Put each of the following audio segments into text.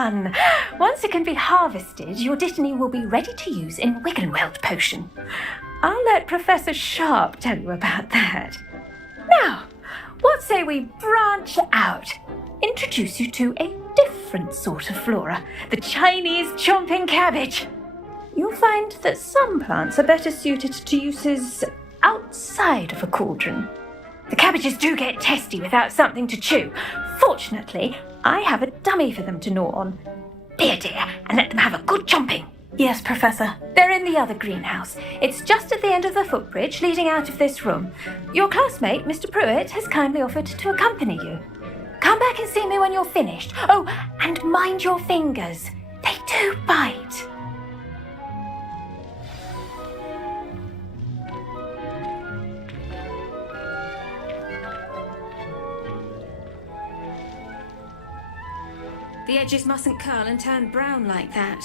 done. Once it can be harvested, your Dittany will be ready to use in Wiggenweld potion. I'll let Professor Sharp tell you about that. Now, what say we branch out? Introduce you to a different sort of flora, the Chinese chomping cabbage. You'll find that some plants are better suited to uses outside of a cauldron. The cabbages do get testy without something to chew. Fortunately, I have a dummy for them to gnaw on. Be a dear and let them have a good chomping. Yes, Professor. They're in the other greenhouse. It's just at the end of the footbridge leading out of this room. Your classmate, Mr. Pruitt, has kindly offered to accompany you. Come back and see me when you're finished. Oh, and mind your fingers. They do bite. The edges mustn't curl and turn brown like that.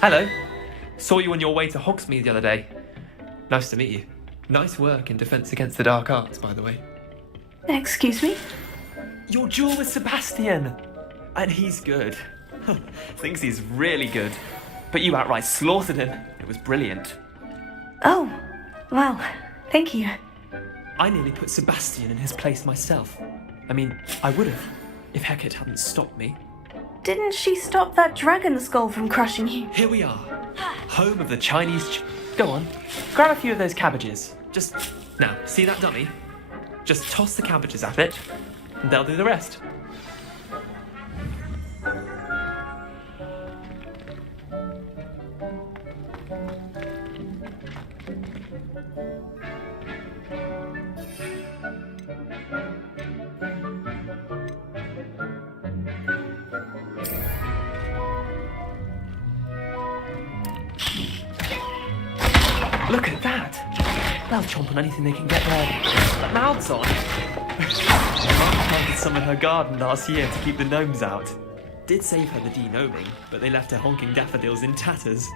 Hello. Saw you on your way to Hogsmeade the other day. Nice to meet you. Nice work in Defence Against the Dark Arts, by the way. Excuse me? Your duel with Sebastian! And he's good. Thinks he's really good. But you outright slaughtered him. It was brilliant. Oh, well, thank you. I nearly put Sebastian in his place myself. I mean, I would have, if Hecate hadn't stopped me. Didn't she stop that dragon skull from crushing you? Here we are. Home of the Chinese... Go on, grab a few of those cabbages. Just... Now, see that dummy? Just toss the cabbages at it, and they'll do the rest. Look at that! They'll chomp on anything they can get their mouths on. Mum planted some in her garden last year to keep the gnomes out. Did save her the de-gnoming, but they left her honking daffodils in tatters.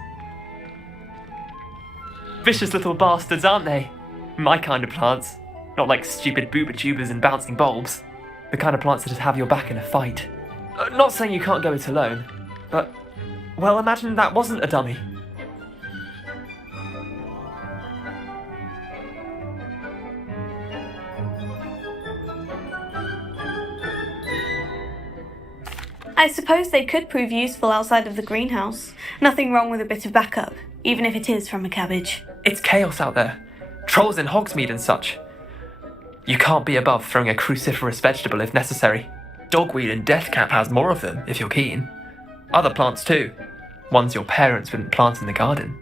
Vicious little bastards, aren't they? My kind of plants. Not like stupid booba-tubers and bouncing bulbs. The kind of plants that just have your back in a fight. Not saying you can't go it alone, but... Well, imagine that wasn't a dummy. I suppose they could prove useful outside of the greenhouse. Nothing wrong with a bit of backup, even if it is from a cabbage. It's chaos out there. Trolls in Hogsmeade and such. You can't be above throwing a cruciferous vegetable if necessary. Dogweed and deathcap has more of them, if you're keen. Other plants too. Ones your parents wouldn't plant in the garden.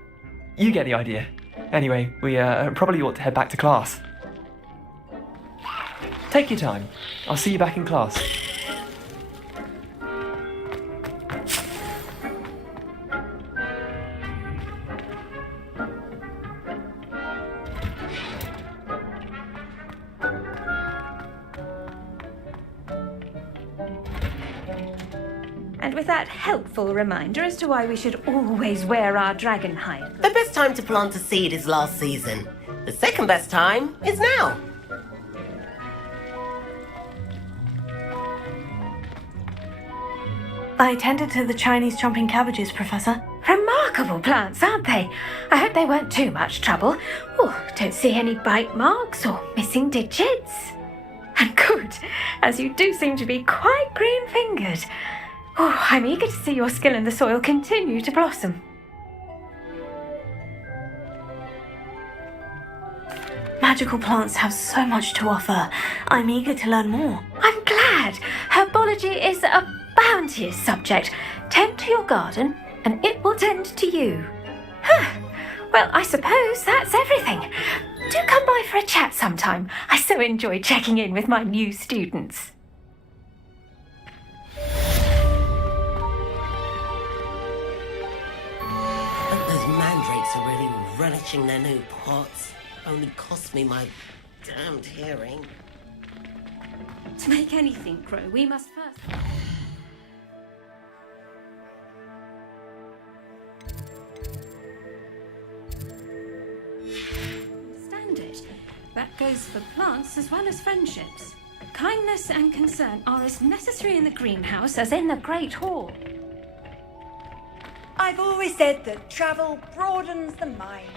You get the idea. Anyway, we probably ought to head back to class. Take your time. I'll see you back in class. And with that helpful reminder as to why we should always wear our dragon hide. The best time to plant a seed is last season. The second best time is now. I tended to the Chinese chomping cabbages, Professor. Remarkable plants, aren't they? I hope they weren't too much trouble. Oh, don't see any bite marks or missing digits. And good, as you do seem to be quite green-fingered. Oh, I'm eager to see your skill in the soil continue to blossom. Magical plants have so much to offer. I'm eager to learn more. I'm glad. Herbology is a bounteous subject. Tend to your garden, and it will tend to you. Well, I suppose that's everything. Do come by for a chat sometime. I so enjoy checking in with my new students. But those mandrakes are really relishing their new pots. Only cost me my Damned hearing. To make anything grow, we must first... Understand it. That goes for plants as well as friendships. Kindness and concern are as necessary in the greenhouse as in the Great Hall. I've always said that travel broadens the mind.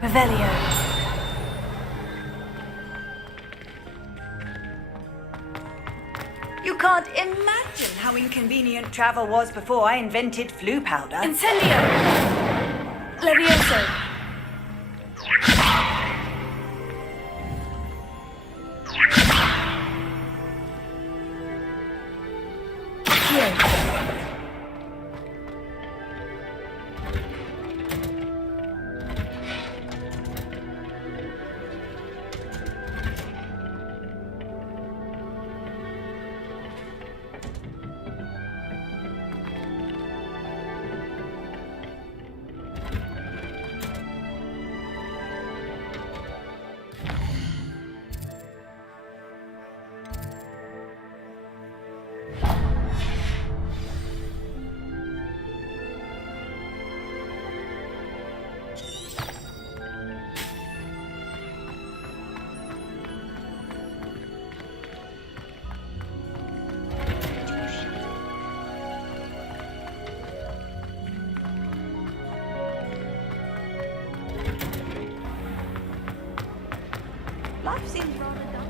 Revelio. You can't imagine how inconvenient travel was before I invented flu powder. Incendio! Levioso. Life seems rather dull.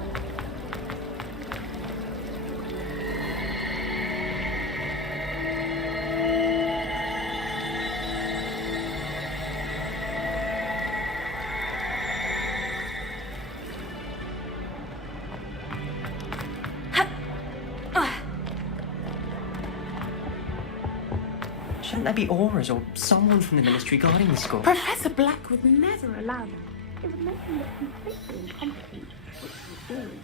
Shouldn't there be auras or someone from the ministry guarding the school? Professor Black would never allow that. It would make him look completely incompetent, which he was doing.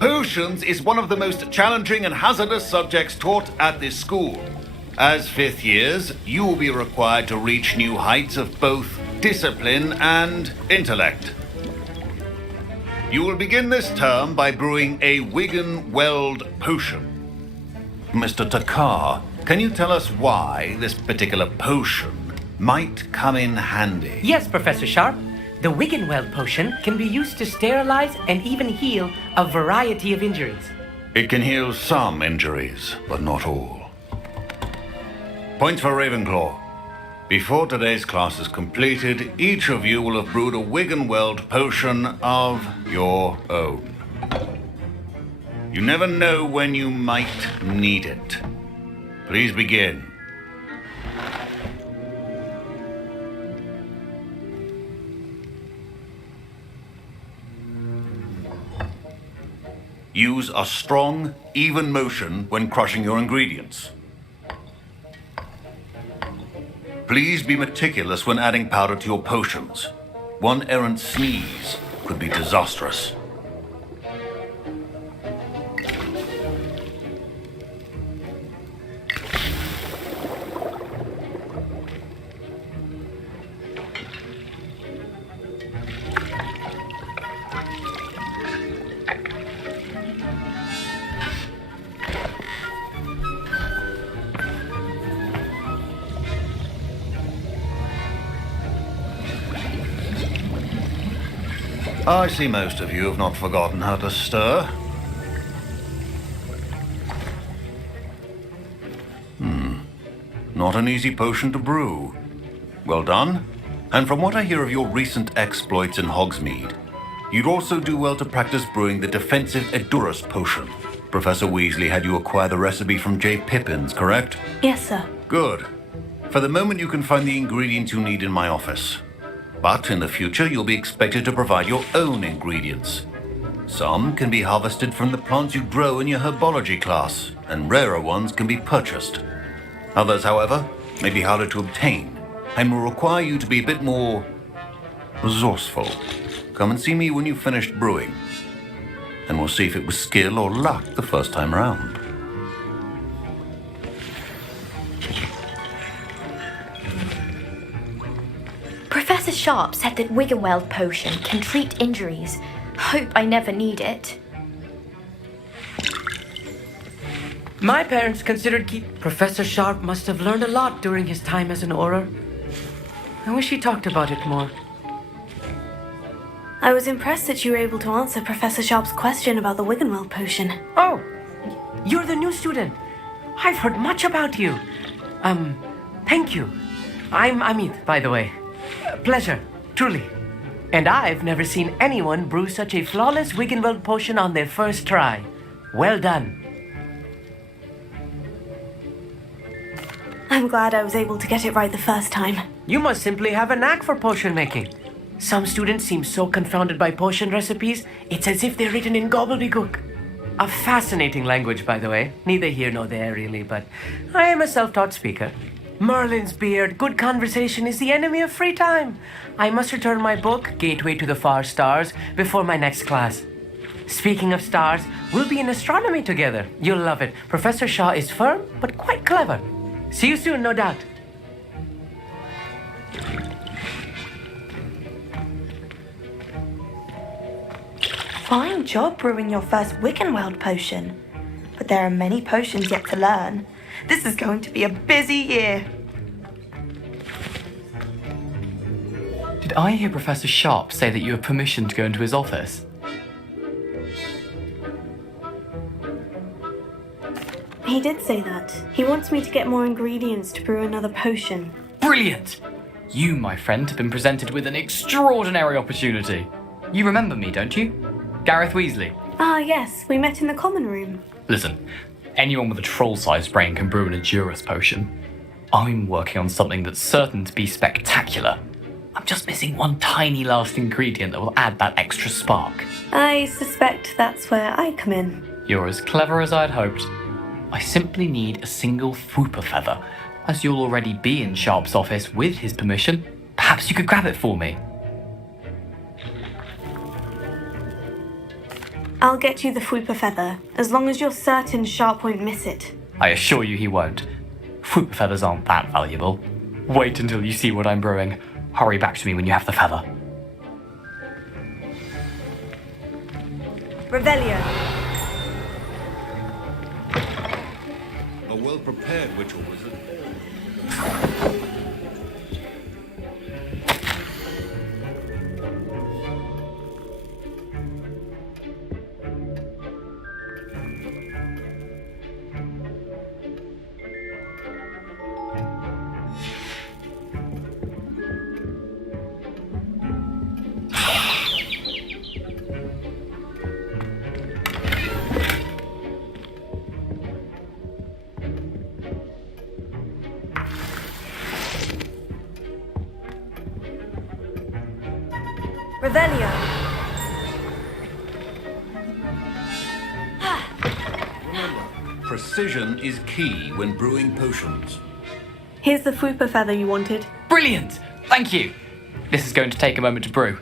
Potions is one of the most challenging and hazardous subjects taught at this school. As fifth years, you will be required to reach new heights of both discipline and intellect. You will begin this term by brewing a Wigan-Weld potion. Mr. Takar, can you tell us why this particular potion might come in handy? Yes, Professor Sharp. The Wiggenweld potion can be used to sterilize and even heal a variety of injuries. It can heal some injuries, but not all. Points for Ravenclaw. Before today's class is completed, each of you will have brewed a Wiggenweld potion of your own. You never know when you might need it. Please begin. Use a strong, even motion when crushing your ingredients. Please be meticulous when adding powder to your potions. One errant sneeze could be disastrous. I see most of you have not forgotten how to stir. Not an easy potion to brew. Well done. And from what I hear of your recent exploits in Hogsmeade, you'd also do well to practice brewing the defensive Edurus potion. Professor Weasley had you acquire the recipe from J. Pippins, correct? Yes, sir. Good. For the moment, you can find the ingredients you need in my office. But in the future, you'll be expected to provide your own ingredients. Some can be harvested from the plants you grow in your herbology class, and rarer ones can be purchased. Others, however, may be harder to obtain, and will require you to be a bit more resourceful. Come and see me when you've finished brewing, and we'll see if it was skill or luck the first time round. Professor Sharp said that Wiggenweld potion can treat injuries. Hope I never need it. My parents considered Professor Sharp must have learned a lot during his time as an Auror. I wish he talked about it more. I was impressed that you were able to answer Professor Sharp's question about the Wiggenweld potion. Oh, you're the new student. I've heard much about you. Thank you. I'm Amit, by the way. Pleasure, truly. And I've never seen anyone brew such a flawless Wiggenweld potion on their first try. Well done. I'm glad I was able to get it right the first time. You must simply have a knack for potion making. Some students seem so confounded by potion recipes, it's as if they're written in gobbledygook. A fascinating language, by the way. Neither here nor there, really, but I am a self-taught speaker. Merlin's beard, good conversation is the enemy of free time. I must return my book, Gateway to the Far Stars, before my next class. Speaking of stars, we'll be in astronomy together. You'll love it. Professor Shaw is firm, but quite clever. See you soon, no doubt. Fine job brewing your first Wiggenweld potion. But there are many potions yet to learn. This is going to be a busy year. Did I hear Professor Sharp say that you have permission to go into his office? He did say that. He wants me to get more ingredients to brew another potion. Brilliant! You, my friend, have been presented with an extraordinary opportunity. You remember me, don't you? Gareth Weasley. Ah, yes. We met in the common room. Listen, anyone with a troll-sized brain can brew an Edurus potion. I'm working on something that's certain to be spectacular. I'm just missing one tiny last ingredient that will add that extra spark. I suspect that's where I come in. You're as clever as I'd hoped. I simply need a single Fwooper feather. As you'll already be in Sharp's office with his permission, perhaps you could grab it for me. I'll get you the Fwooper feather, as long as you're certain Sharp won't miss it. I assure you he won't. Fwooper feathers aren't that valuable. Wait until you see what I'm brewing. Hurry back to me when you have the feather. Revelio. A well-prepared witch or wizard. Revelio. Precision is key when brewing potions. Here's the Fwooper feather you wanted. Brilliant! Thank you! This is going to take a moment to brew.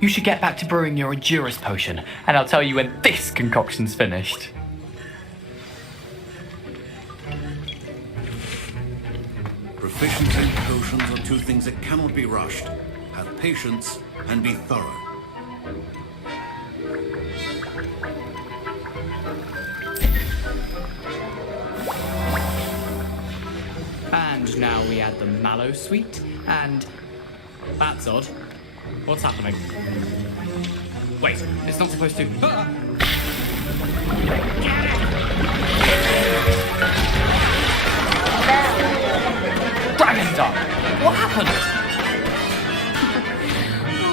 You should get back to brewing your Edurus potion, and I'll tell you when this concoction's finished. Proficiency and potions are two things that cannot be rushed. Have patience and be thorough. And now we add the mallow sweet, and that's odd. What's happening? Wait, it's not supposed to. Dragon Dart! What happened?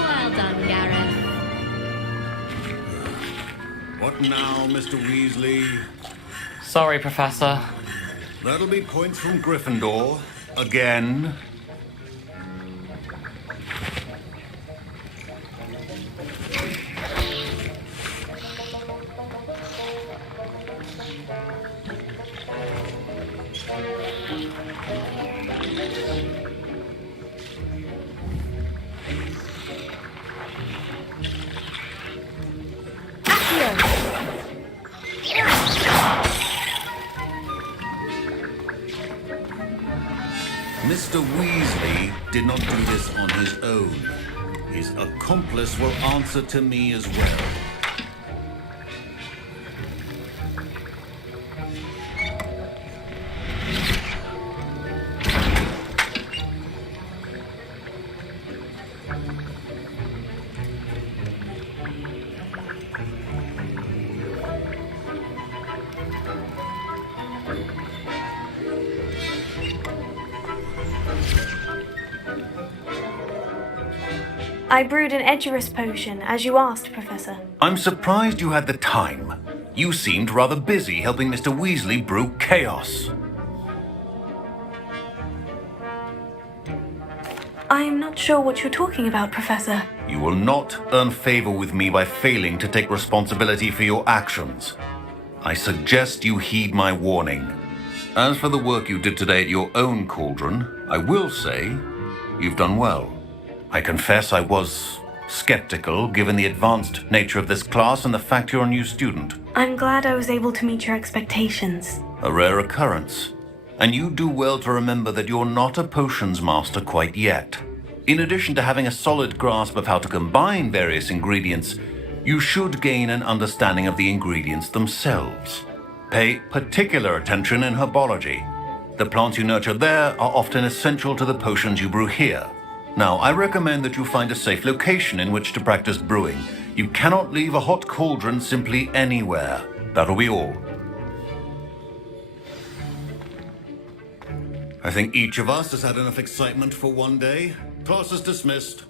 Well done, Gareth. What now, Mr. Weasley? Sorry, Professor. That'll be points from Gryffindor. Again. Mr. Weasley did not do this on his own. His accomplice will answer to me as well. I brewed an Edgerus potion, as you asked, Professor. I'm surprised you had the time. You seemed rather busy helping Mr. Weasley brew chaos. I'm not sure what you're talking about, Professor. You will not earn favor with me by failing to take responsibility for your actions. I suggest you heed my warning. As for the work you did today at your own cauldron, I will say you've done well. I confess I was skeptical given the advanced nature of this class and the fact you're a new student. I'm glad I was able to meet your expectations. A rare occurrence. And you do well to remember that you're not a potions master quite yet. In addition to having a solid grasp of how to combine various ingredients, you should gain an understanding of the ingredients themselves. Pay particular attention in herbology. The plants you nurture there are often essential to the potions you brew here. Now, I recommend that you find a safe location in which to practice brewing. You cannot leave a hot cauldron simply anywhere. That'll be all. I think each of us has had enough excitement for one day. Class is dismissed.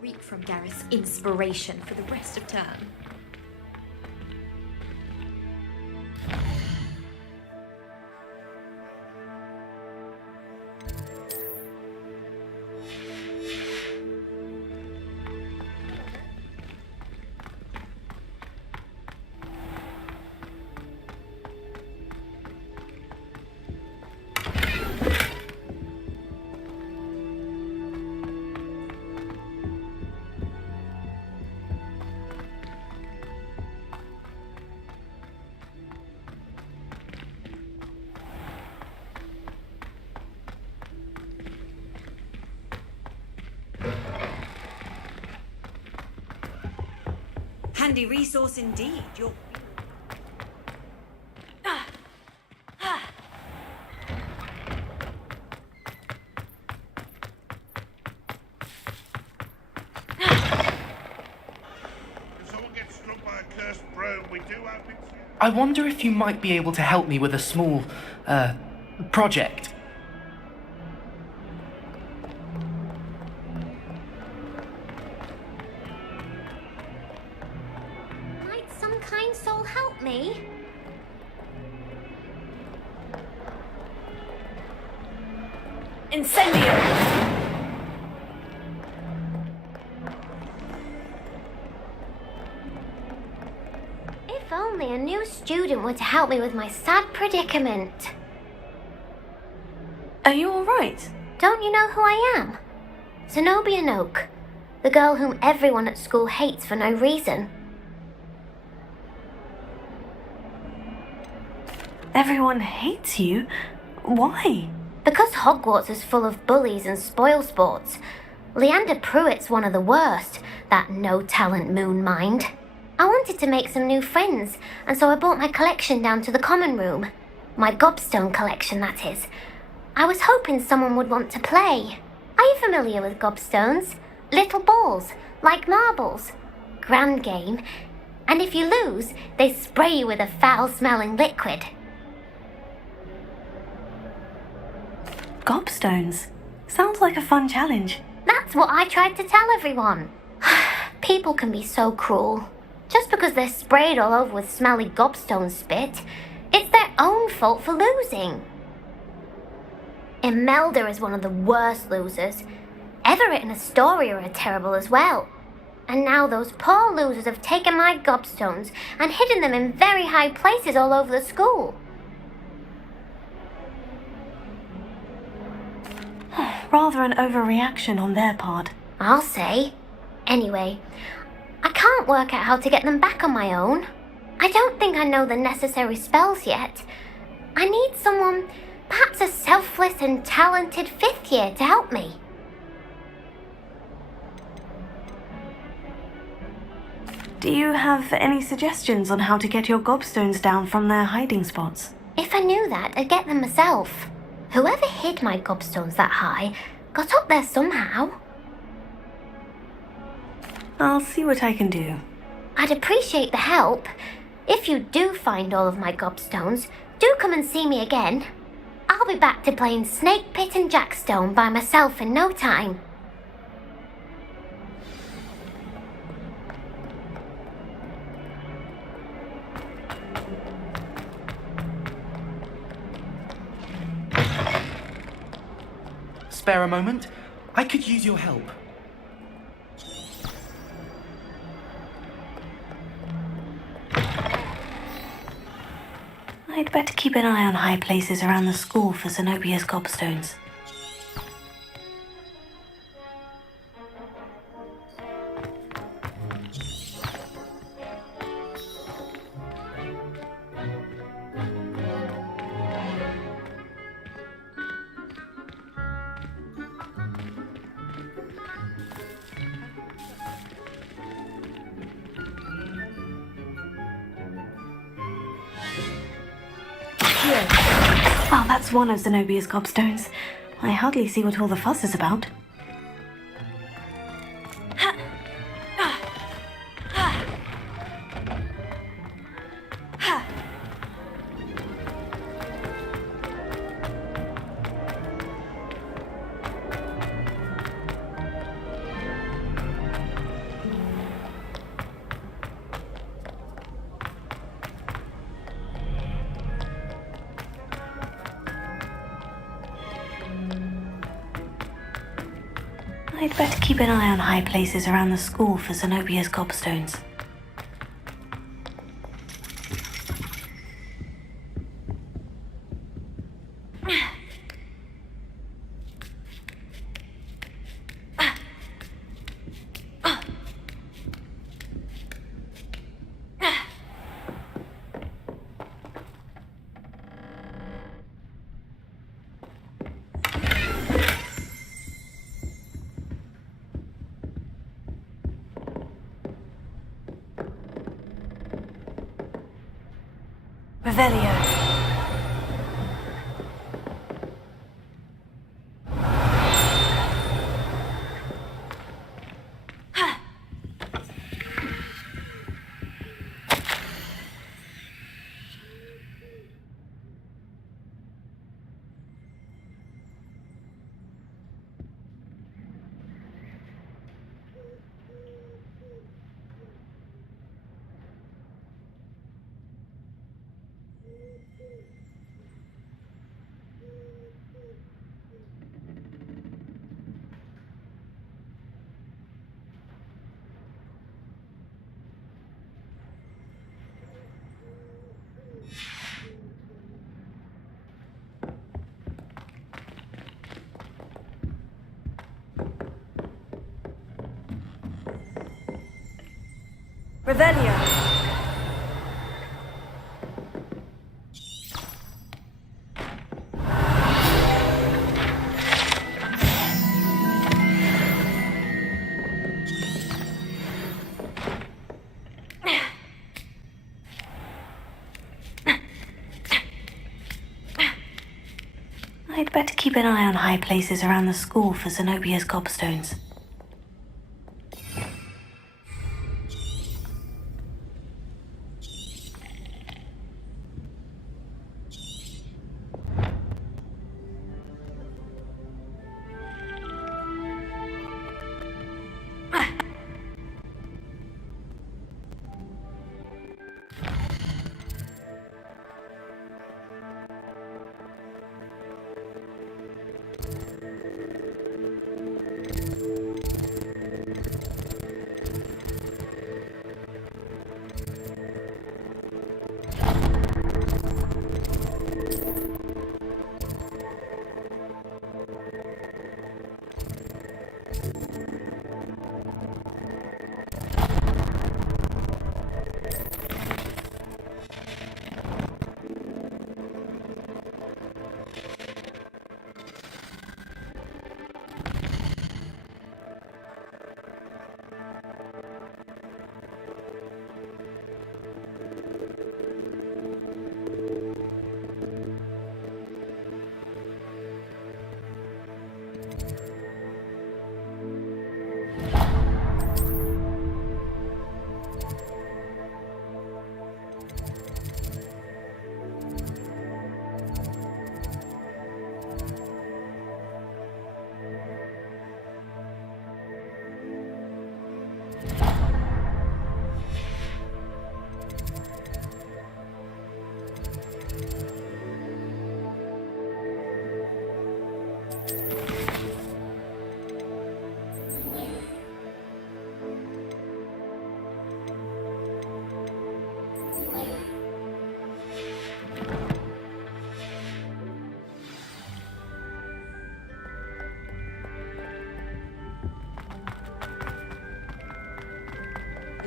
Reek from Gareth's inspiration for the rest of term. Handy resource indeed. You're... I wonder if you might be able to help me with a small, project. Might some kind soul help me? Incendio! If only a new student were to help me with my sad predicament. Are you alright? Don't you know who I am? Zenobia Noak, the girl whom everyone at school hates for no reason. Everyone hates you? Why? Because Hogwarts is full of bullies and spoilsports. Leander Pruitt's one of the worst, that no-talent moon mind. I wanted to make some new friends, and so I brought my collection down to the common room. My gobstone collection, that is. I was hoping someone would want to play. Are you familiar with gobstones? Little balls, like marbles. Grand game. And if you lose, they spray you with a foul-smelling liquid. Gobstones. Sounds like a fun challenge. That's what I tried to tell everyone. People can be so cruel. Just because they're sprayed all over with smelly gobstone spit, it's their own fault for losing. Imelda is one of the worst losers. Everett and Astoria are terrible as well. And now those poor losers have taken my gobstones and hidden them in very high places all over the school. Rather an overreaction on their part. I'll say. Anyway, I can't work out how to get them back on my own. I don't think I know the necessary spells yet. I need someone, perhaps a selfless and talented 5th year to help me. Do you have any suggestions on how to get your gobstones down from their hiding spots? If I knew that, I'd get them myself. Whoever hid my gobstones that high got up there somehow. I'll see what I can do. I'd appreciate the help. If you do find all of my gobstones, do come and see me again. I'll be back to playing Snake Pit and Jackstone by myself in no time. Spare a moment? I could use your help. I'd better keep an eye on high places around the school for Zenobia's gobstones. Well, that's one of Zenobia's gobstones. I hardly see what all the fuss is about. I'd better keep an eye on high places around the school for Zenobia's gobstones. Revelio. Revelio. I'd better keep an eye on high places around the school for Zenobia's gobstones.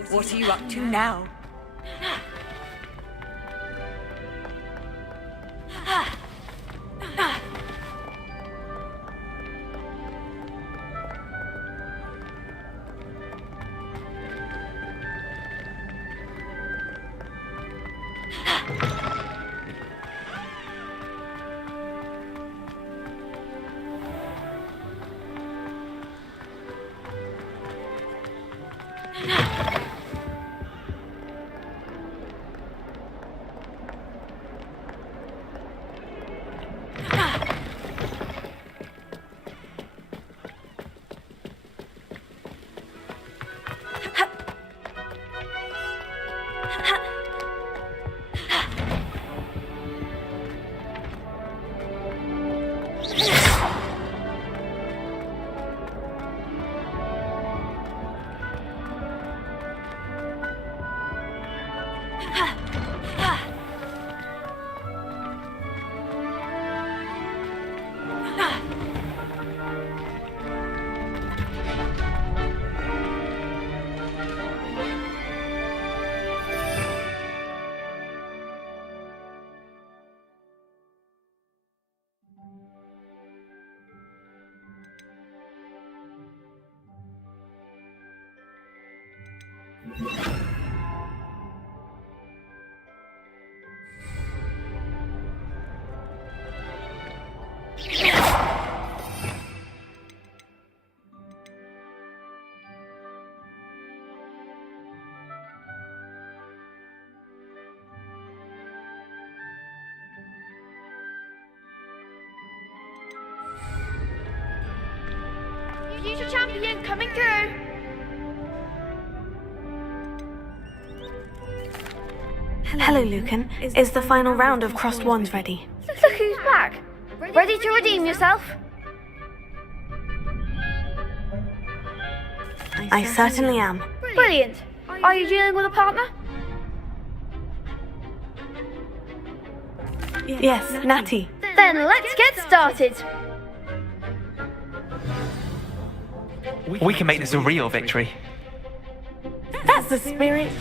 What are you up to now? Future champion coming through. Hello, Lucan. Is the final round of Crossed Wands ready? Look who's back. Ready to redeem yourself? I certainly am. Brilliant. Are you dealing with a partner? Yes, Natty. Then let's get started. We can make this a real victory. That's the spirit.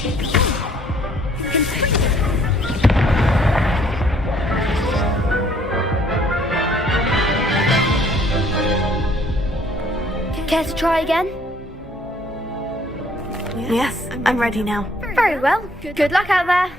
Care to try again? Yes, I'm ready now. Very well. Good luck out there.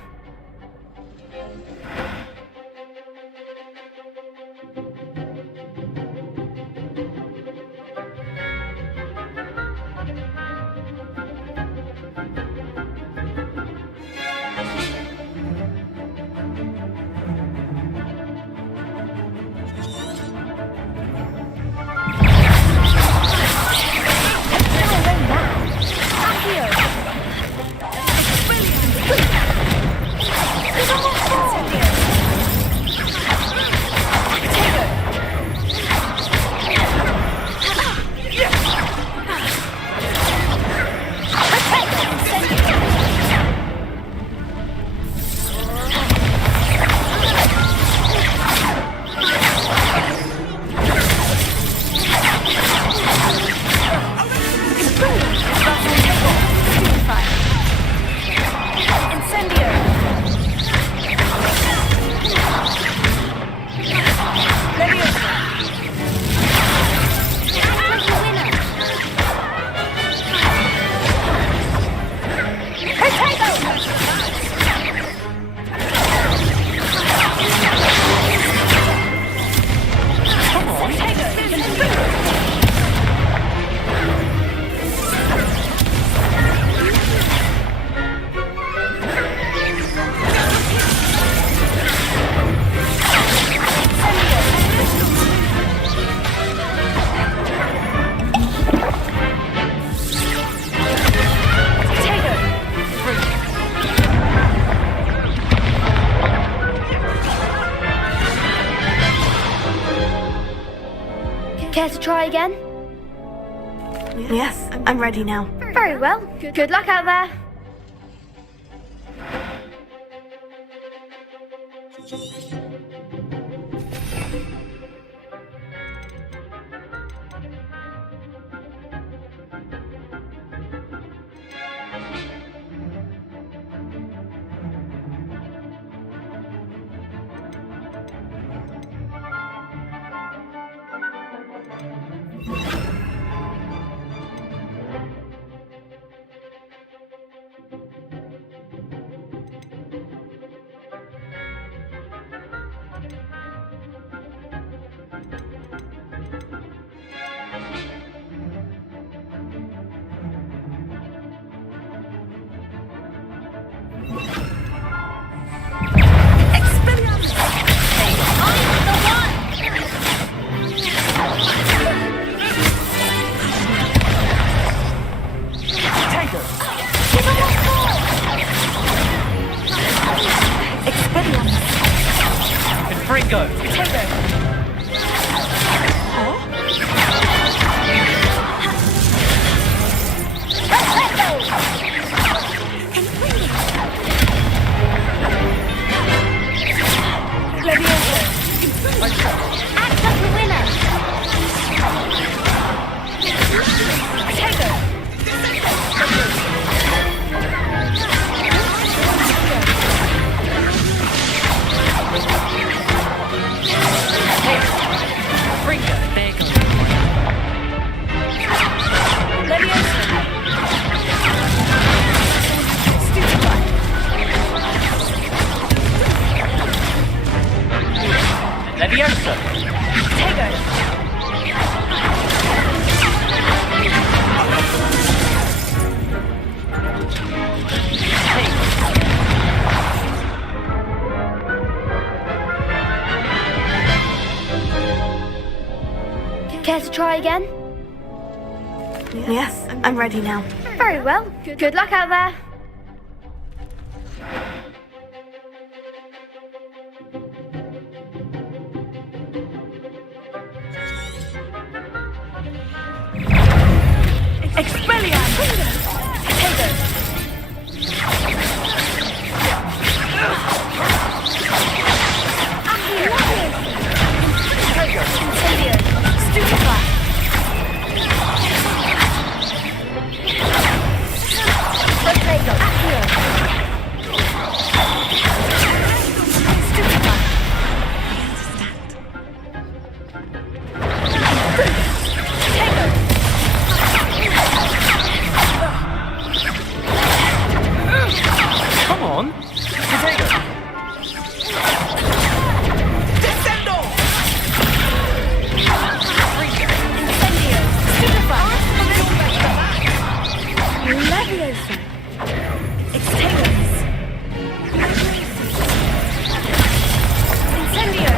Care to try again? Yes, I'm ready now. Very well. Good luck out there. Go. Care to try again? Yes, I'm ready now. Very well. Good luck out there. Potato, Accio! Leviosa. Extinguis. Incendio.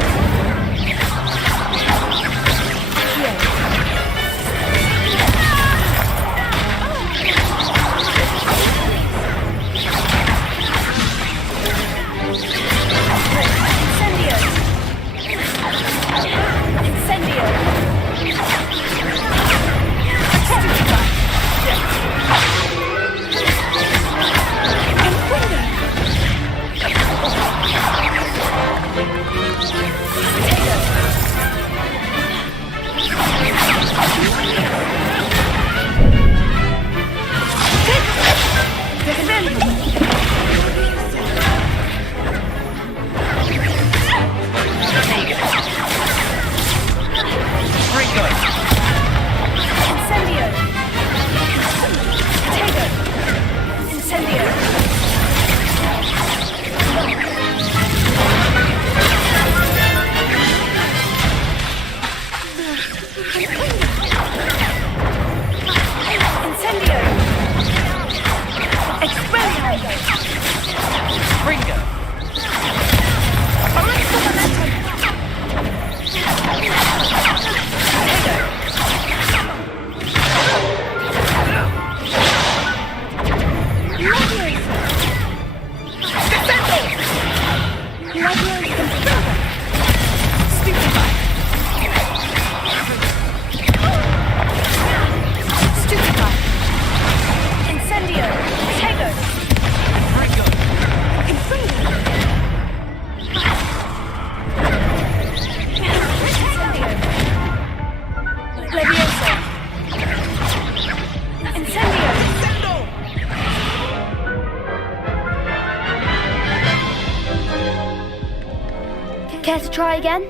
Care to try again?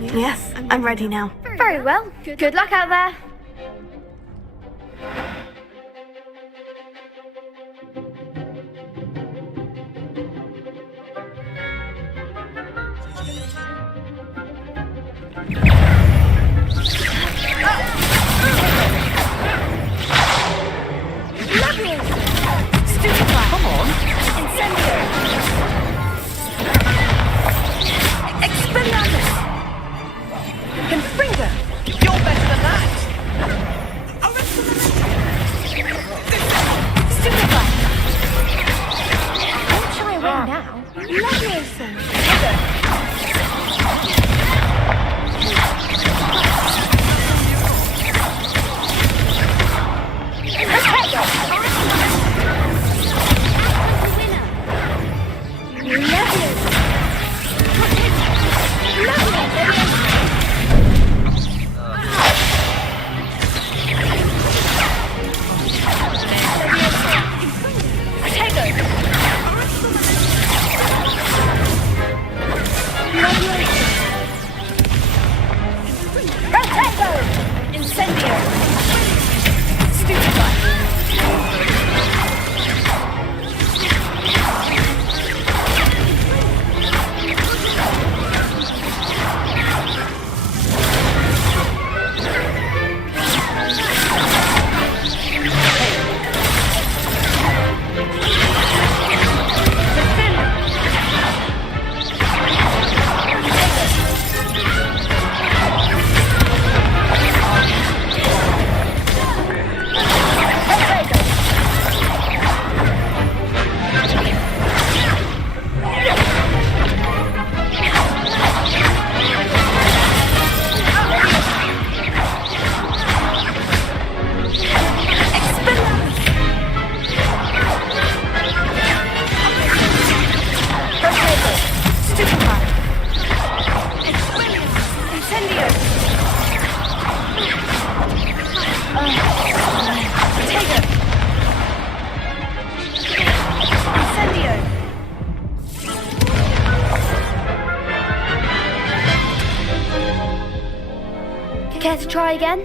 Yes, I'm ready now. Very well. Good luck out there. Come on. Incendio. Expelliarmus. Confringo. You're better than that. Stupefy. Don't shy away now. Leviosa. Incendio! Stupefy! Care to try again?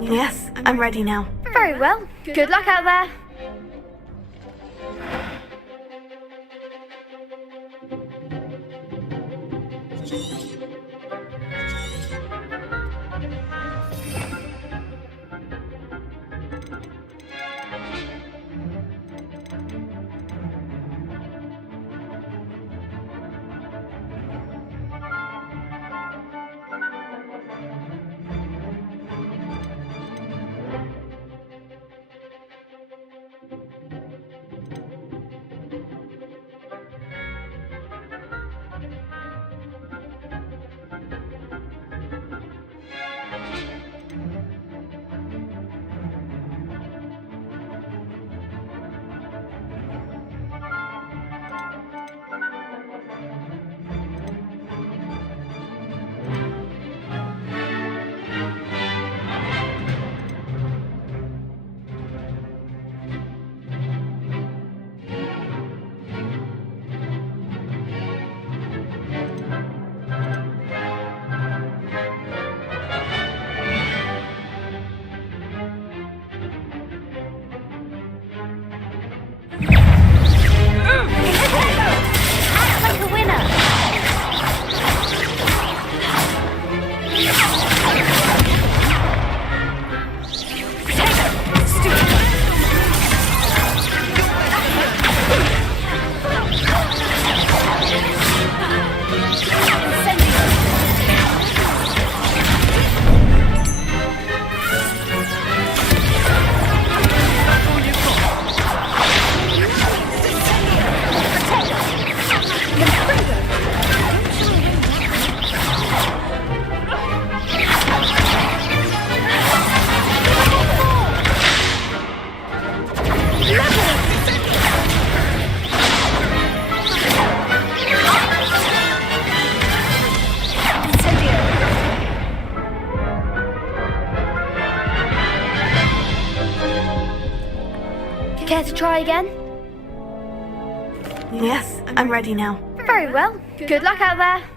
Yes, I'm ready now. Very well. Good luck out there. Care to try again? Yes, I'm ready now. Very well. Good luck out there.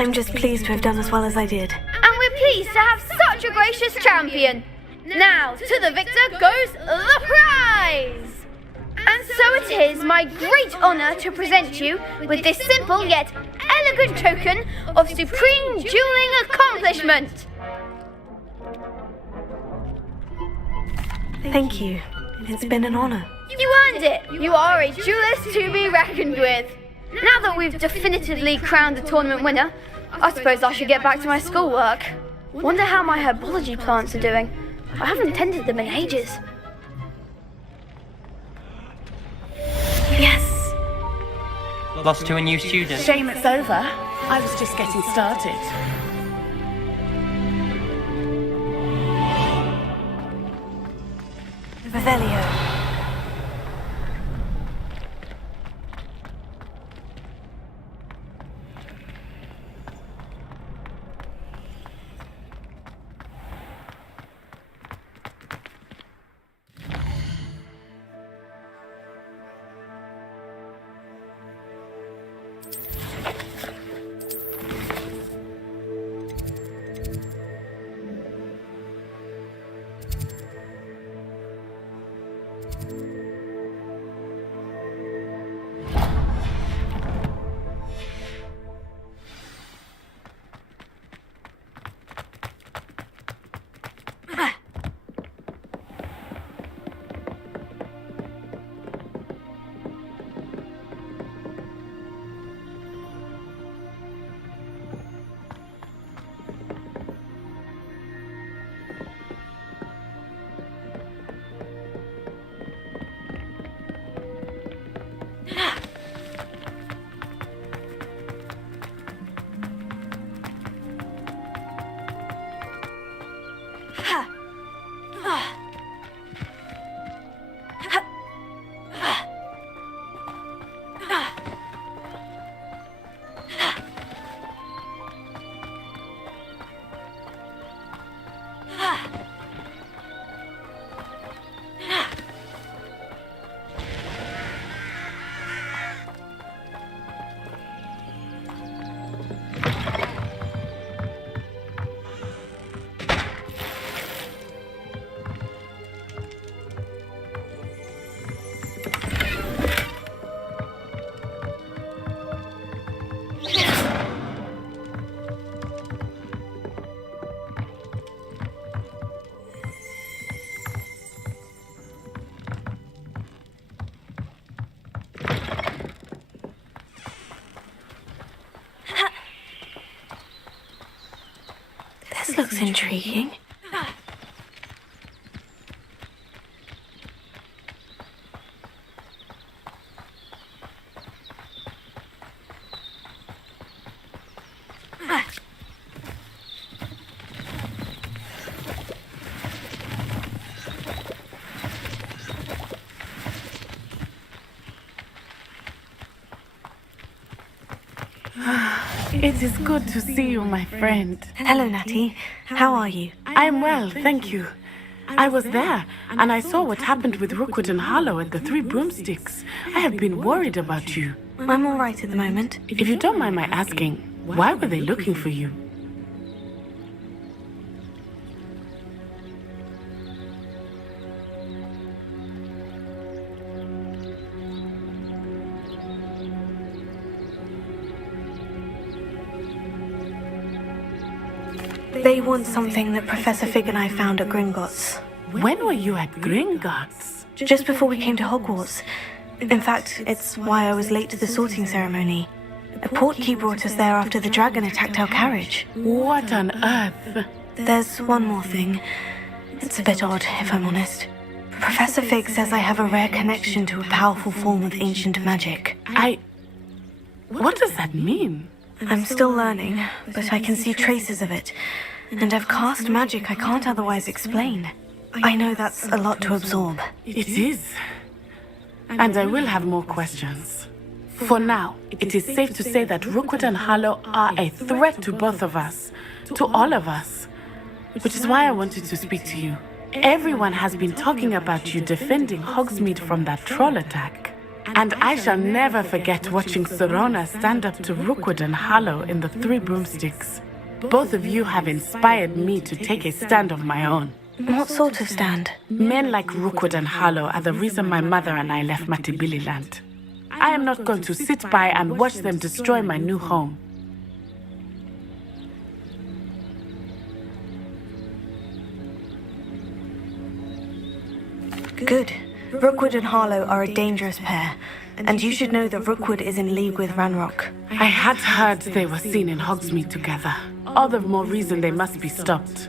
I'm just pleased to have done as well as I did. And we're pleased to have such a gracious champion. Now, to the victor goes the prize! And so it is my great honour to present you with this simple yet elegant token of supreme dueling accomplishment. Thank you. It's been an honour. You earned it. You are a duelist to be reckoned with. Now that we've definitively crowned the tournament winner, I suppose I should get back to my schoolwork. Wonder how my herbology plants are doing. I haven't tended them in ages. Yes. Lost to a new student. Shame it's over. I was just getting started. Revelio. This looks intriguing. It is good to see you, my friend. Hello, Natty. How are you? I'm well, thank you. I was there, and I saw what happened with Rookwood and Harlow at the Three Broomsticks. I have been worried about you. I'm all right at the moment. If you don't mind my asking, why were they looking for you? They want something that Professor Fig and I found at Gringotts. When were you at Gringotts? Just before we came to Hogwarts. In fact, it's why I was late to the sorting ceremony. A portkey brought us there after the dragon attacked our carriage. What on earth? There's one more thing. It's a bit odd, if I'm honest. Professor Fig says I have a rare connection to a powerful form of ancient magic. What does that mean? I'm still learning, but I can see traces of it. And I've cast magic I can't otherwise explain. I know that's a lot to absorb. It is. And I will have more questions. For now, it is safe to say that Rookwood and Harlow are a threat to both of us. To all of us. Which is why I wanted to speak to you. Everyone has been talking about you defending Hogsmeade from that troll attack. And I shall never forget watching Sorona stand up to Rookwood and Harlow in the Three Broomsticks. Both of you have inspired me to take a stand of my own. What sort of stand? Men like Rookwood and Harlow are the reason my mother and I left Matabeleland. I am not going to sit by and watch them destroy my new home. Good. Rookwood and Harlow are a dangerous pair, and you should know that Rookwood is in league with Ranrock. I had heard they were seen in Hogsmeade together. All the more reason they must be stopped.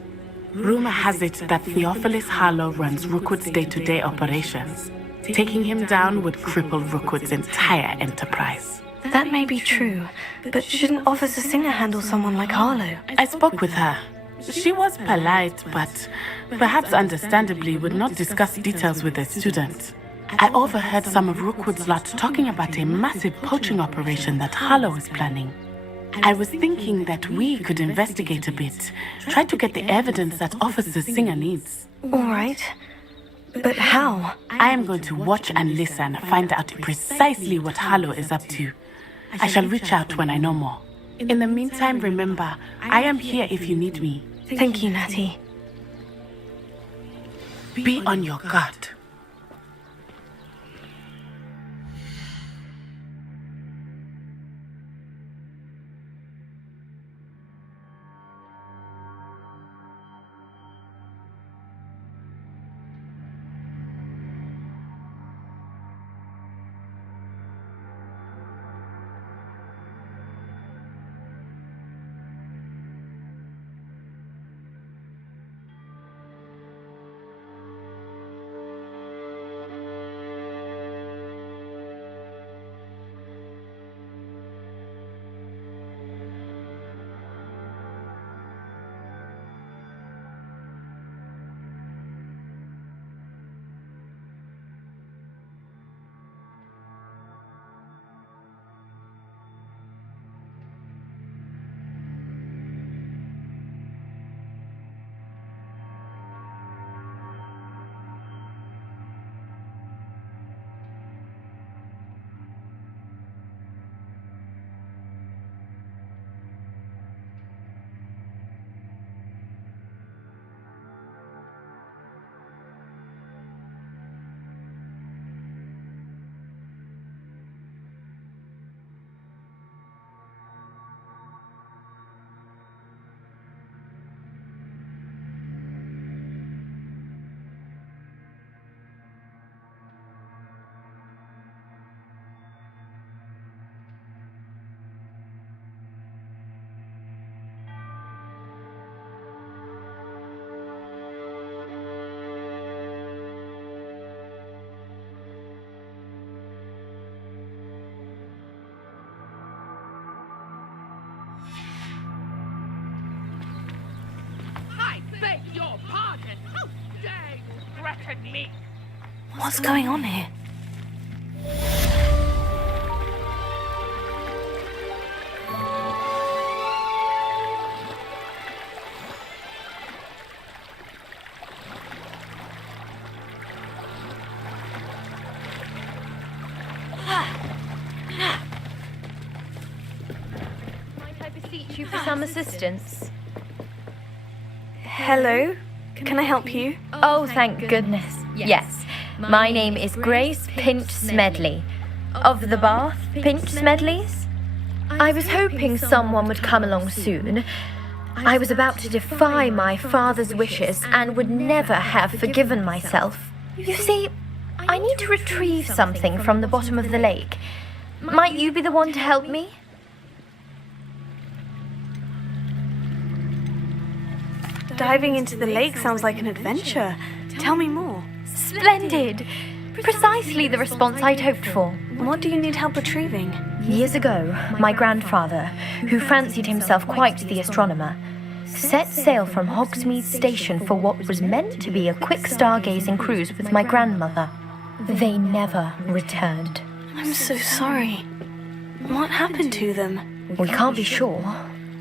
Rumor has it that Theophilus Harlow runs Rookwood's day-to-day operations. Taking him down would cripple Rookwood's entire enterprise. That may be true, but shouldn't Officer Singer handle someone like Harlow? I spoke with her. She was polite, but perhaps understandably would not discuss details with a student. I overheard some of Rookwood's lot talking about a massive poaching operation that Harlow is planning. I was thinking that we could investigate a bit, try to get the evidence that Officer Singer needs. All right. But how? I am going to watch and listen, find out precisely what Harlow is up to. I shall reach out when I know more. In the meantime, remember, I am here if you need me. Thank you, Natty. Be on your guard. Beg your pardon! How dare you threaten me! What's going on here? Might I beseech you for some assistance? Hello? Can I help you? Oh, thank goodness. Yes. My name is Grace Pinch Smedley. Of the Bath Pinch Smedleys? I was hoping someone would come along soon. I was about to defy my father's wishes and would never have forgiven myself. You see, I need to retrieve something from the bottom of the lake. Might you be the one to help me? Diving into the lake sounds like an adventure. Tell me more. Splendid! Precisely the response I'd hoped for. What do you need help retrieving? Years ago, my grandfather, who fancied himself quite the astronomer, set sail from Hogsmeade Station for what was meant to be a quick stargazing cruise with my grandmother. They never returned. I'm so sorry. What happened to them? We can't be sure.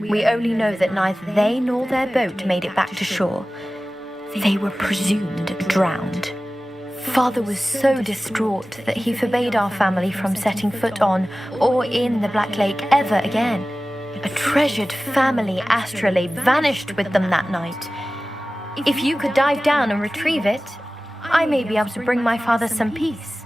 We only know that neither they nor their boat made it back to shore. They were presumed drowned. Father was so distraught that he forbade our family from setting foot on or in the Black Lake ever again. A treasured family astrolabe vanished with them that night. If you could dive down and retrieve it, I may be able to bring my father some peace.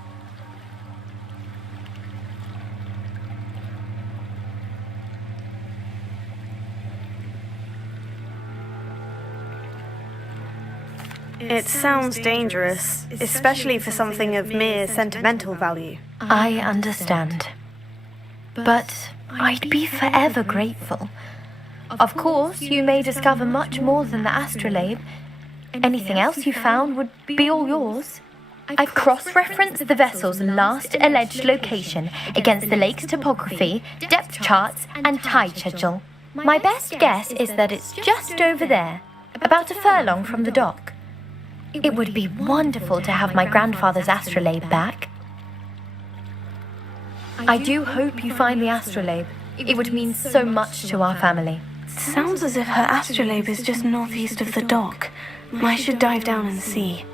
It sounds dangerous, especially for something of mere sentimental value. I understand. But I'd be forever grateful. Of course, you may discover much more than the astrolabe. Anything else you found would be all yours. I've cross-referenced the vessel's last alleged location against the lake's topography, depth charts, and tide schedule. My best guess is that it's just over there, about a furlong from the dock. It would be wonderful to have my grandfather's astrolabe back. I do hope you find the astrolabe. It would mean so much to our family. Sounds as if her astrolabe is just northeast of the dock. I should dive down and see.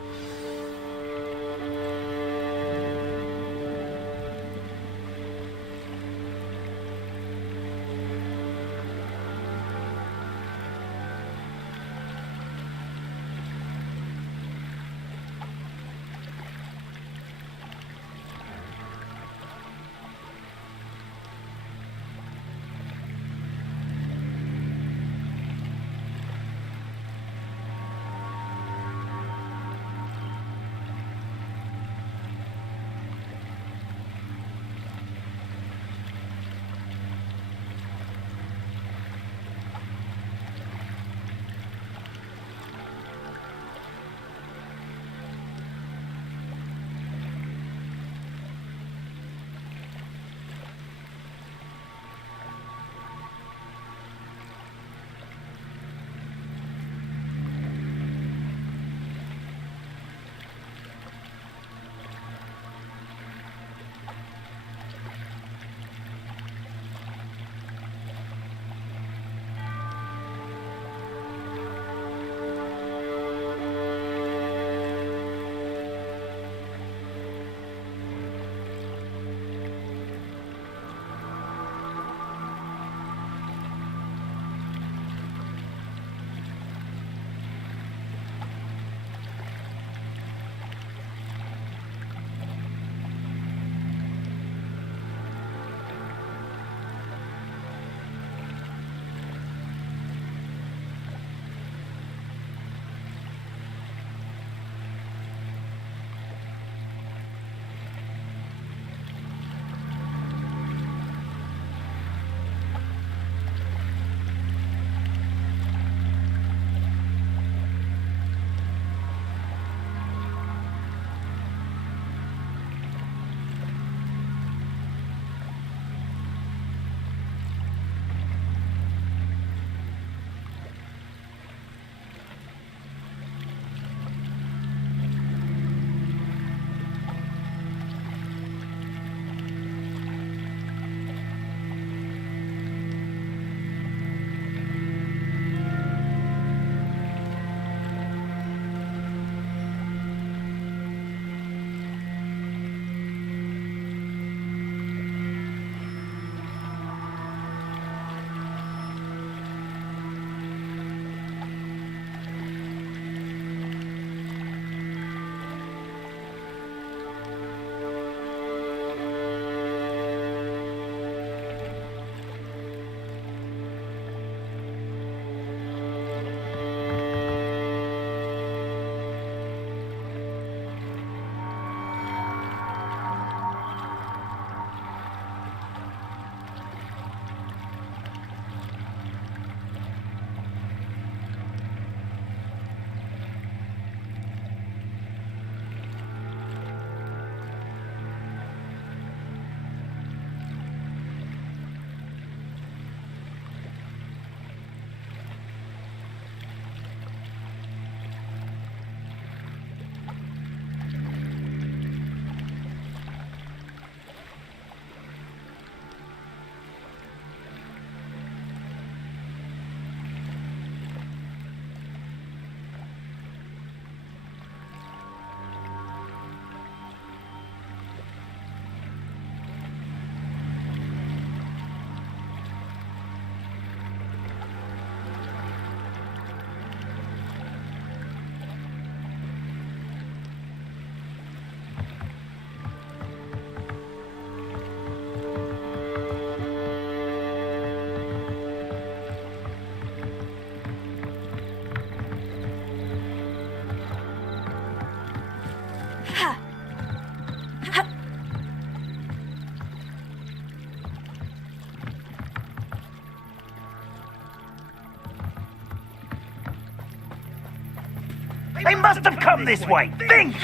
They must have come this way. Think!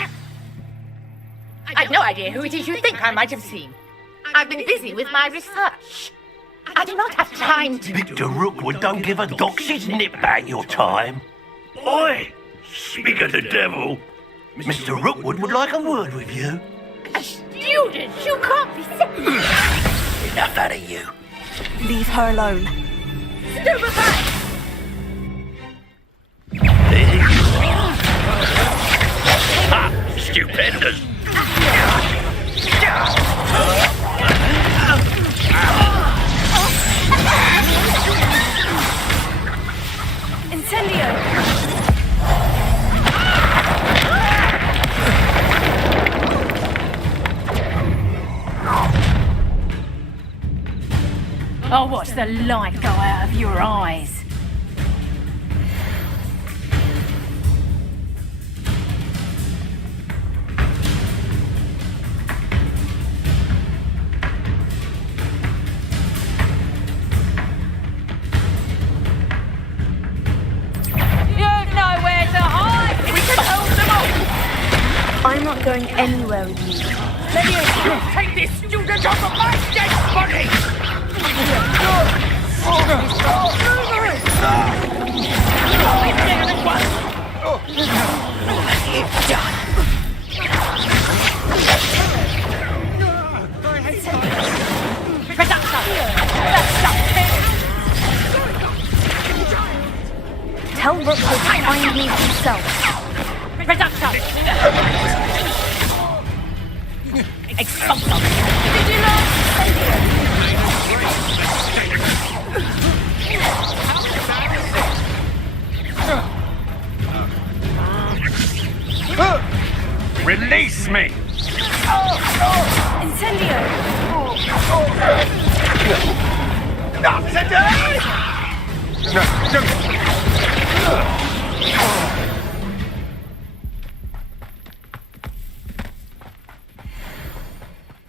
I've no idea who it is you think I might have seen. I've been busy with my research. I do not have time to... Victor Rookwood don't give a doxy's nip about your time. Oi! Speak of the devil. Mr. Rookwood would like a word with you. A student? You can't be sick. Enough out of you. Leave her alone. Stupid back! Ha! Stupendous! Incendio! I'll watch the light go out of your eyes. You've nowhere to hide! We can hold them off! I'm not going anywhere with you. Take this student off of my dead body! Tell Rookwood to find me himself. Expulsum! Did you learn? Release me! Incendio! Not today!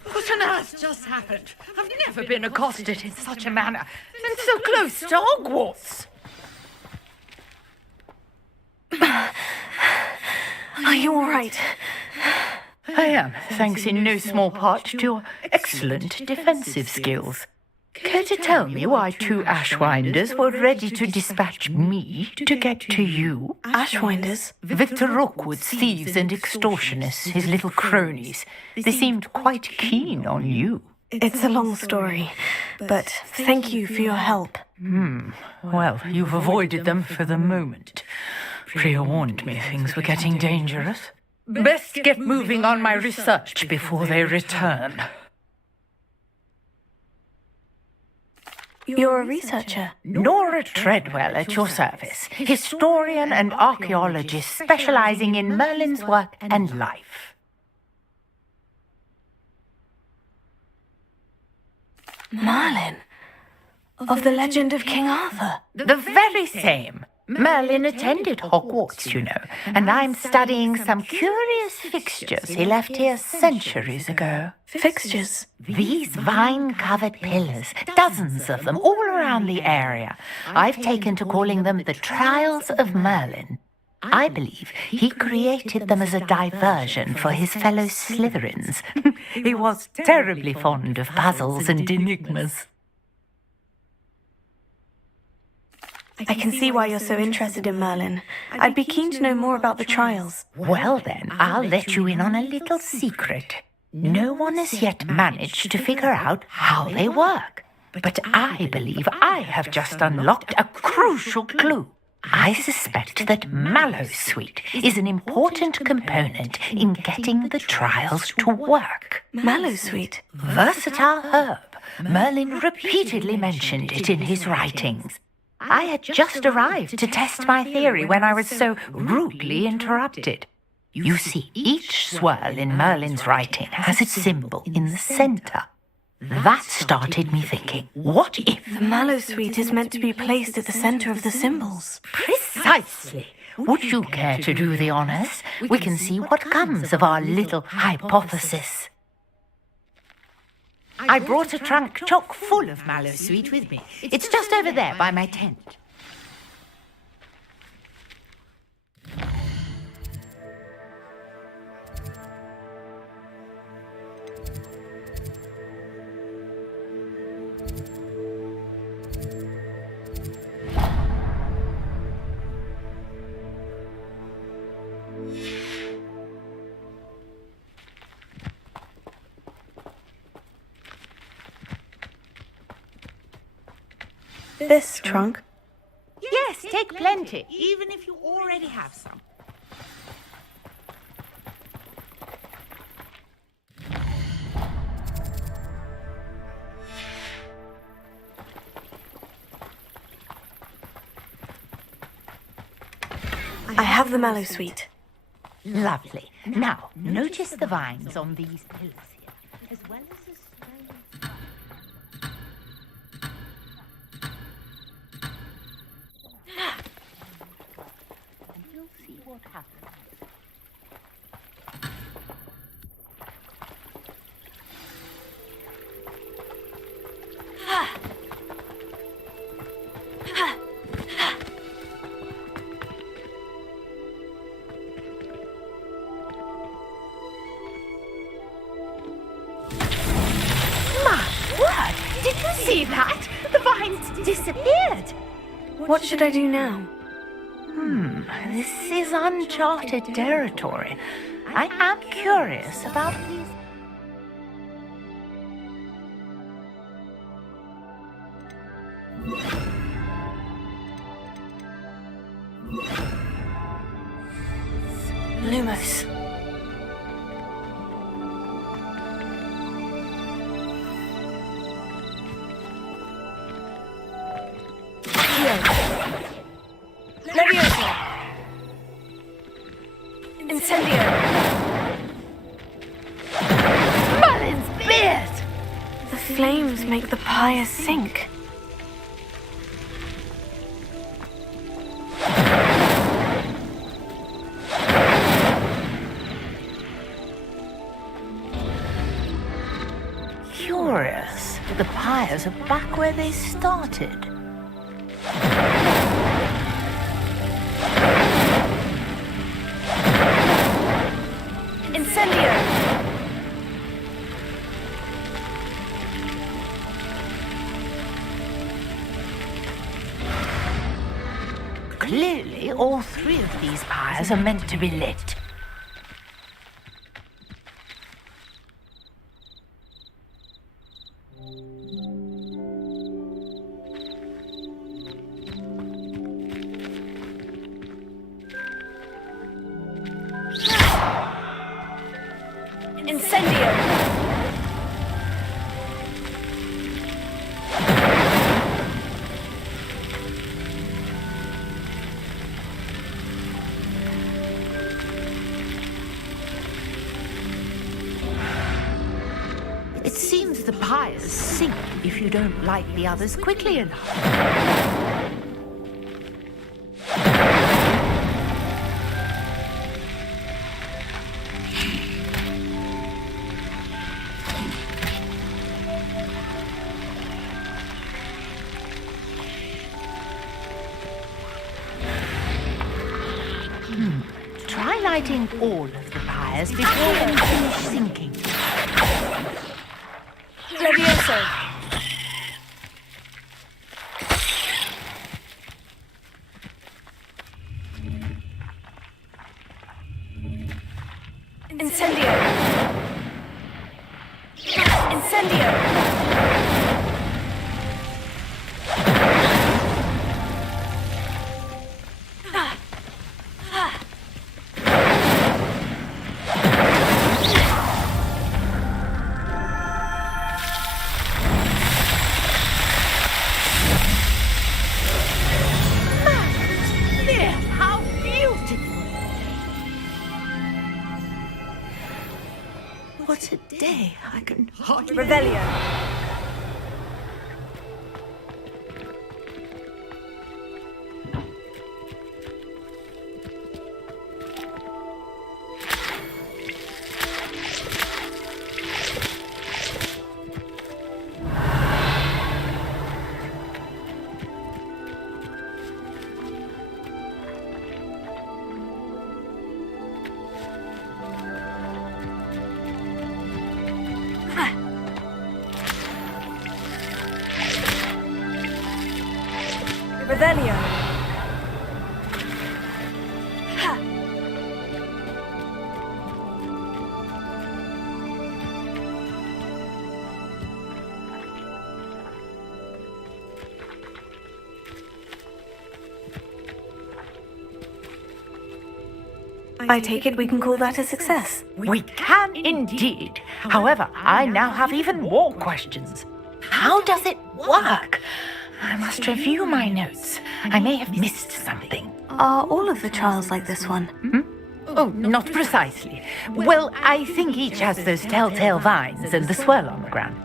What on earth just happened? I've never been accosted in such a manner, and so close to Hogwarts. Are you all right? I am, thanks in no small part to your excellent defensive skills. Care to tell me why two Ashwinders were ready to dispatch me to get to you? Ashwinders? Victor Rookwood's thieves and extortionists, his little cronies. They seemed quite keen on you. It's a long story, but thank you for your help. Well, you've avoided them for the moment. Priya warned me things were getting dangerous. Best get moving on my research before they return. You're a researcher? Nora Treadwell at your service, historian and archaeologist specializing in Merlin's work and life. Merlin? Of the legend of King Arthur? The very same. Merlin attended Hogwarts, you know, and I'm studying some curious fixtures he left here centuries ago. Fixtures? These vine-covered pillars, dozens of them, all around the area. I've taken to calling them the Trials of Merlin. I believe he created them as a diversion for his fellow Slytherins. He was terribly fond of puzzles and enigmas. I can see why you're so interested in Merlin. I'd be keen to know more about the trials. Well then, I'll let you in on a little secret. No one has yet managed to figure out how they work. But I believe I have just unlocked a crucial clue. I suspect that Mallowsweet is an important component in getting the trials to work. Mallowsweet? Versatile herb. Merlin repeatedly mentioned it in his writings. I had just arrived to test my theory when I was so rudely interrupted. You see, each swirl in Merlin's writing has its symbol in the centre. That started me thinking, what if... The Mallowsweet is meant to be placed at the centre of the symbols. Precisely. Would you care to do the honours? We can see what comes of our little hypothesis. I brought a trunk chock full of Mallowsweet with me. It's just over there by my tent. This trunk? Yes, take plenty, even if you already have some. I have the mallow sweet. Lovely. Now, notice the vines on these pillars here, as well as the strange... And you'll see what happens. Did you see that? The vines disappeared. What should I do now? This is uncharted territory. I am curious about these... Lumos. Leviosa! Incendio! Merlin's beard! The flames make the pyre sink. Curious. The pyres are back where they started. Incendio! Clearly, all three of these pyres are meant to be lit. Incendio! It seems the pyres sink if you don't light the others quickly enough. Try lighting all of the pyres before they finish sinking. Levioso! Incendio! Incendio! How beautiful! What a day! I can hardly... Revelio! Revelio! Ha! I take it we can call that a success. We can indeed. However, I now have even more questions. How does it work? I must review my notes. I may have missed something. Are all of the trials like this one? Oh, not precisely. Well, I think each has those telltale vines and the swirl on the ground.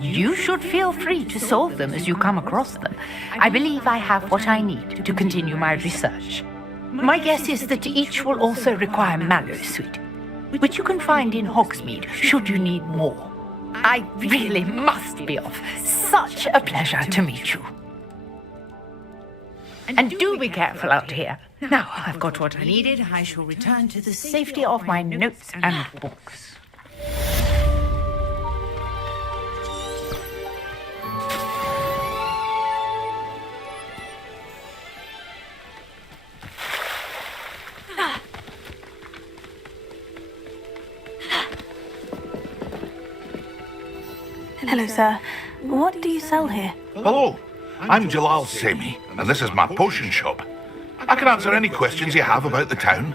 You should feel free to solve them as you come across them. I believe I have what I need to continue my research. My guess is that each will also require mallow sweet, which you can find in Hogsmeade should you need more. I really must be off. Such a pleasure to meet you. And do be careful out here. Now I've got what I needed. I shall return to the safety of my notes and books. Hello, sir. What do you sell here? Hello, I'm Jalal Semi, and this is my potion shop. I can answer any questions you have about the town.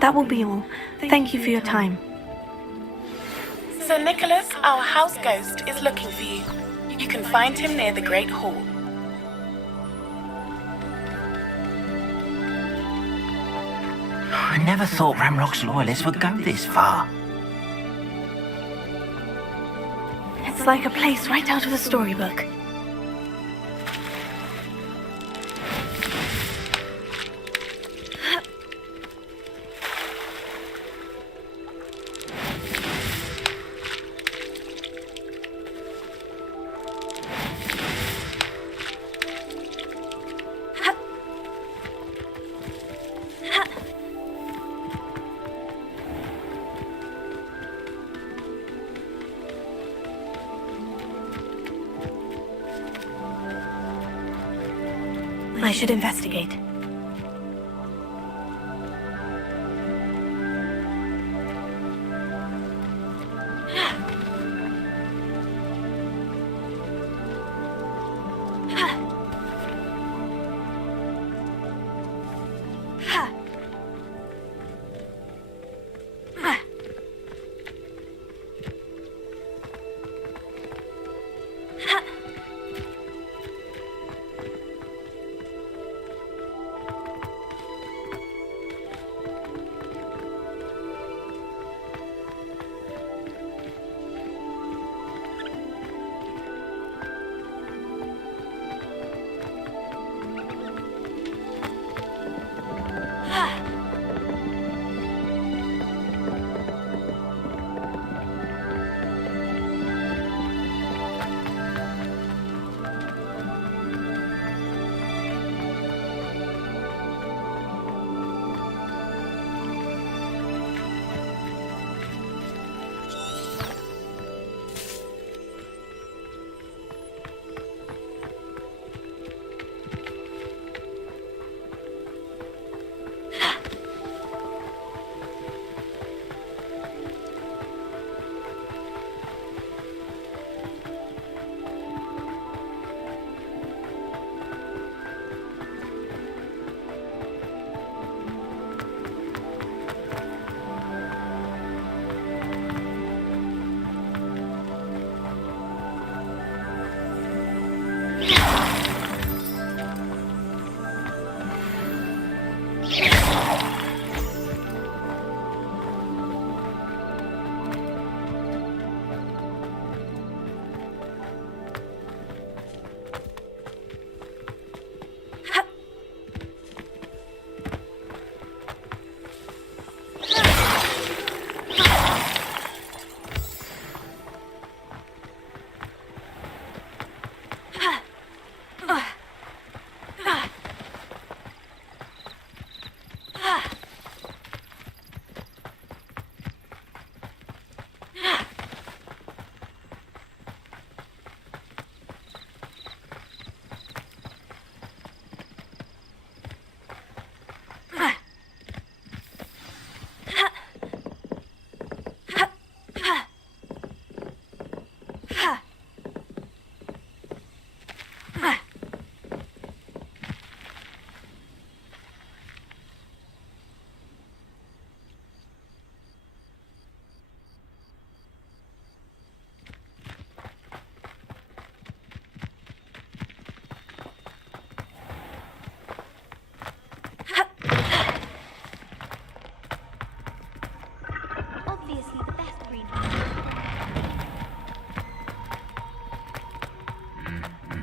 That will be all. Thank you for your time. Sir Nicholas, our house ghost, is looking for you. You can find him near the Great Hall. I never thought Ramrock's loyalists would go this far. It's like a place right out of a storybook. I should investigate.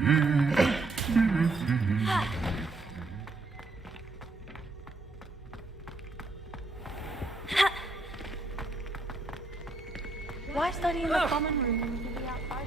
Why study in the common room when you can be outside?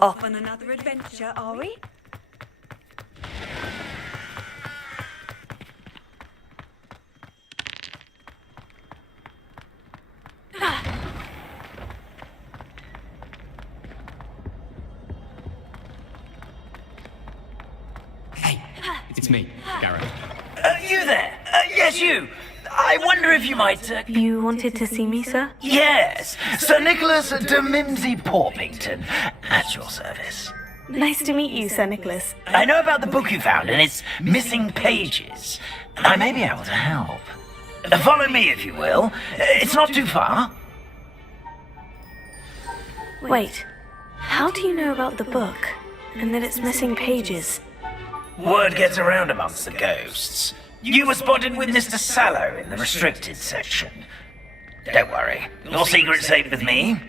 Off on another adventure, are we? It's me, Garrett. You there? Yes, you. I wonder if you might... You wanted to see me, sir? Yes, Sir Nicholas de Mimsy Porpington, at your service. Nice to meet you, Sir Nicholas. I know about the book you found and its missing pages. I may be able to help. Follow me, if you will. It's not too far. Wait, how do you know about the book and that it's missing pages? Word gets around amongst the ghosts. You were spotted with Mr. Sallow in the restricted section. Don't worry, your secret's safe with me.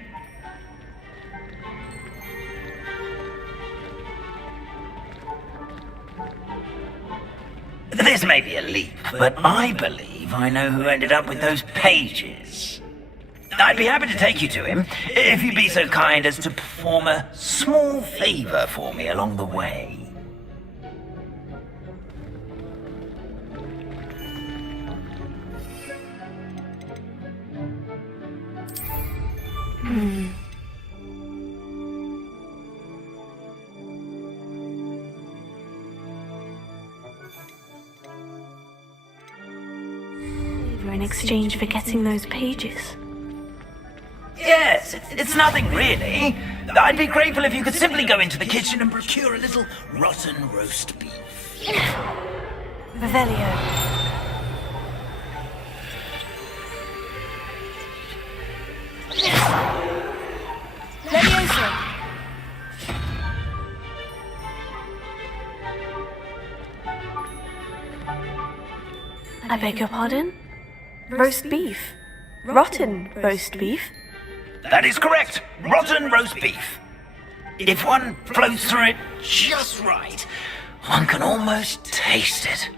This may be a leap, but I believe I know who ended up with those pages. I'd be happy to take you to him, if you'd be so kind as to perform a small favor for me along the way. In exchange for getting those pages. Yes, it's nothing really. I'd be grateful if you could simply go into the kitchen and procure a little rotten roast beef. Revelio. Leviosa! I beg your pardon? Roast beef. Rotten roast beef. That is correct. Rotten roast beef. If one flows through it just right, one can almost taste it.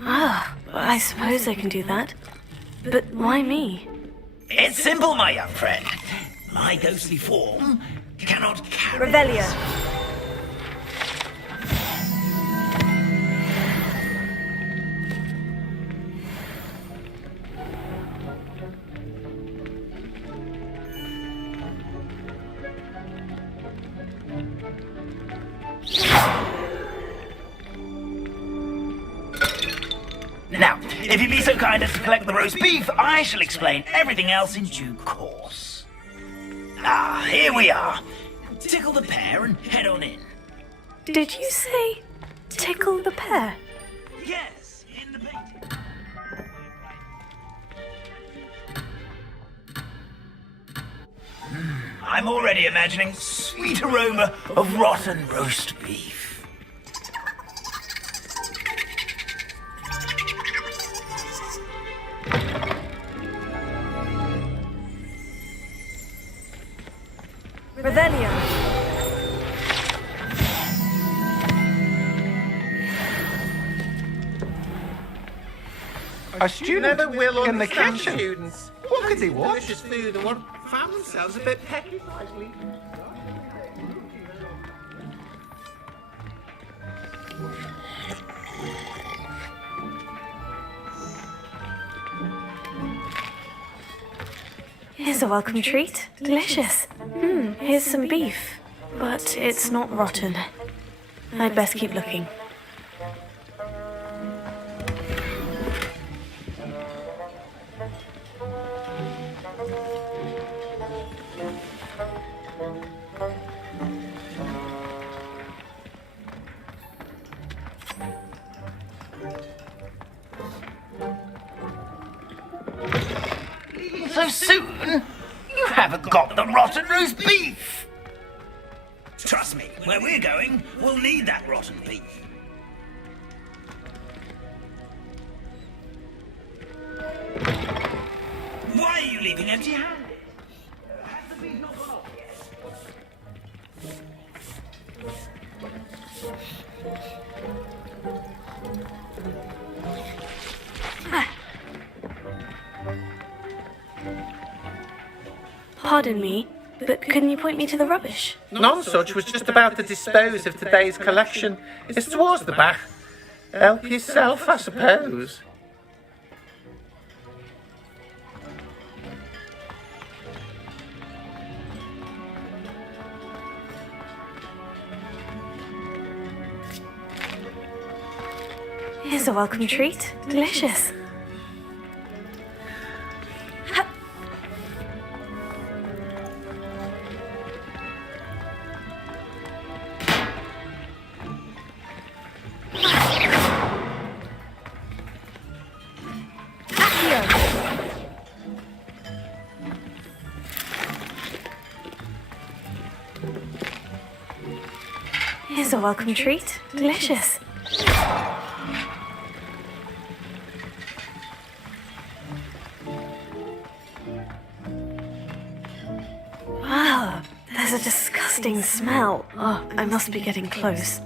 Ah, I suppose I can do that. But why me? It's simple, my young friend. My ghostly form cannot carry... Revelio. Now, if you'd be so kind as to collect the roast beef, I shall explain everything else in due course. Ah, here we are. Tickle the pear and head on in. Did you say tickle the pear? Yes, in the painting. I'm already imagining sweet aroma of rotten roast beef. Revelio. A student never will in the understand kitchen. students. What could they want? Delicious food and want found themselves a bit pecky. Here's a welcome treat. Delicious. Here's some beef. But it's not rotten. I'd best keep looking. So soon? You haven't got the rotten roast beef! Trust me, where we're going, we'll need that rotten beef. Why are you leaving empty-handed? Pardon me, but can you point me to the rubbish? Nonsuch was just about to dispose of today's collection. It's towards the back. Help yourself, I suppose. Here's a welcome treat. Delicious. Here's a welcome treat. Delicious. Wow, there's a disgusting smell. Oh, I must be getting close.